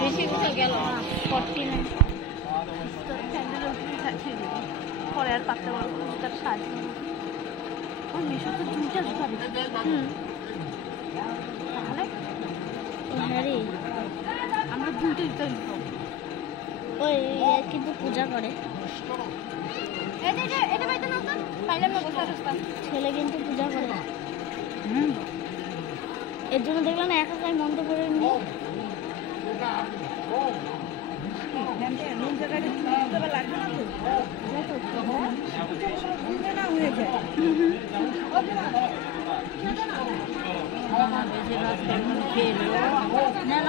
বেশি কোথাও গেল না 49 পরে আর পাততে পারবো তার সাহায্য ওই মিশো তো দুইটা জুতা দিচ্ছে তাহলে হ্যাঁ আমরা দুইটা জুতা দিত ওই কিন্তু পূজা করে এটা বাইতে না তো পাইলাম না বসে রাস্তা ছেলে কিন্তু পূজা করে এর জন্য দেখলাম না একা কাই মন্ত্র করে নি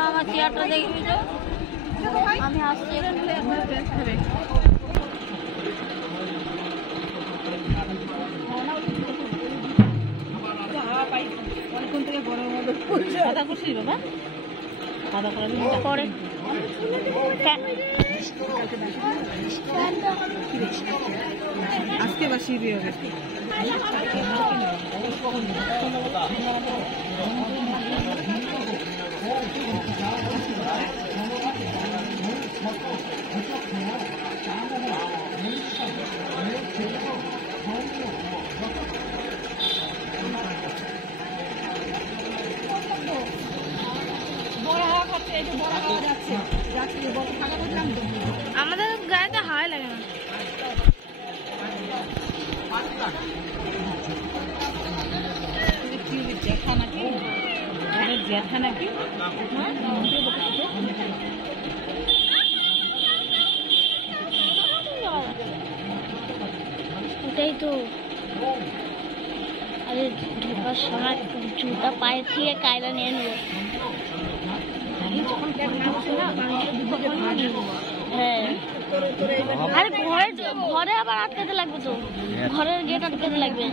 আমার চেয়ারটা দেখবি তো আমি আসছি আজকে বাসি বিয়ে হবে আমাদের গায়েতে হাওয়াই লাগে না জ্যাঠা নাকি জ্যাঠা নাকি ওটাই তো আরে ঢোকার সময় জুতা পায়ে থেকে কায়রা নিয়ে নেবো হ্যাঁ আরে ঘরে আবার আটকাতে লাগবে তো ঘরের গেট আটকাতে লাগবে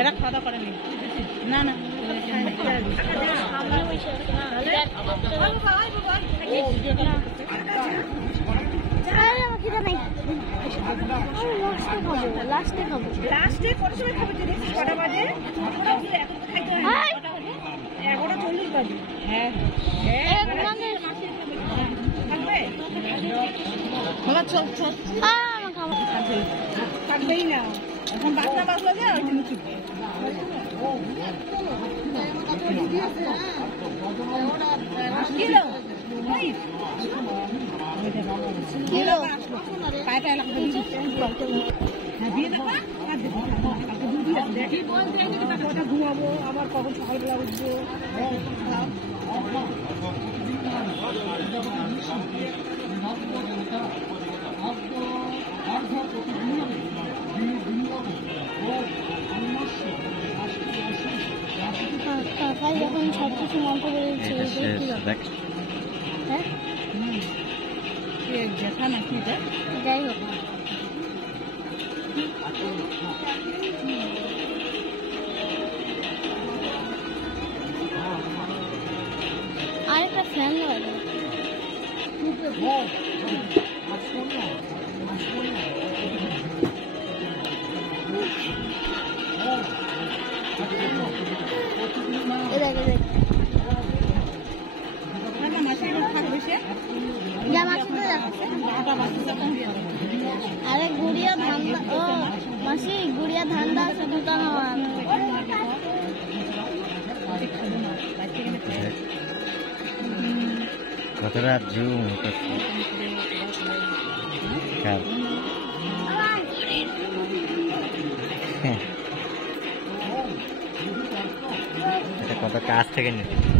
এরা খাওয়া দাওয়া করেনি না না লাস্টে খাবো লাস্টে কত সময় খাবে যদি কটা বাজে 11:40 বাজে হ্যাঁ থাকবেই না এখন বাচ্চা বাজলো যে ওই জন্য চুপ ঘুমাবো আবার কখন সকালবেলা উঠবো কাকাই যখন সব কিছু মন্ত্র বলেছে হ্যাঁ জ্যাঠা নাকি যাই হোক আরেকটা ফ্যান লাগে আরে গুড়িয়া ধান্দা ও মাসি গুড়িয়া ধান্দা আছে দুটা নেওয়া কতটা জুম এটা কত কাছ থেকে নিতে